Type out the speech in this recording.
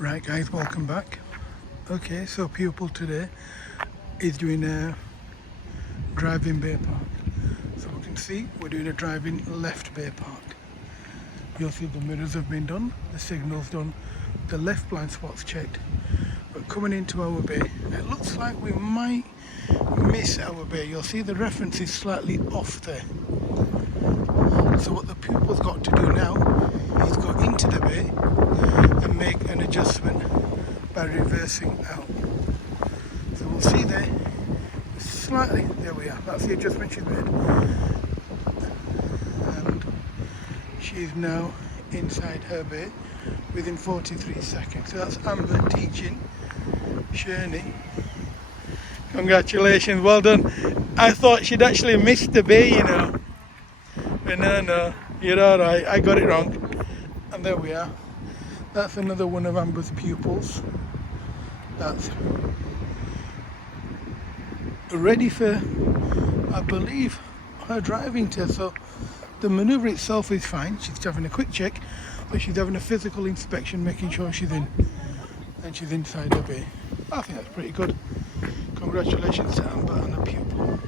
Right guys, welcome back. Okay, so pupil today is doing a driving bay park. So you can see we're doing a driving left bay park. You'll see the mirrors have been done, the signals done, the left blind spot's checked. We're coming into our bay. It looks like we might miss our bay. You'll see the reference is slightly off there. So what the pupil's got to do now is go into the bay and make an adjustment by reversing out. So we'll see there, slightly, there we are, that's the adjustment she's made. And she's now inside her bay within 43 seconds. So that's Amber teaching Sherne. Congratulations, well done. I thought she'd actually missed the bay, you know. But no, you're alright, I got it wrong. And there we are. That's another one of Amber's pupils. That's ready for, I believe, her driving test. So the manoeuvre itself is fine. She's having a quick check, but she's having a physical inspection, making sure she's in. And she's inside her bay. I think that's pretty good. Congratulations to Amber and her pupil.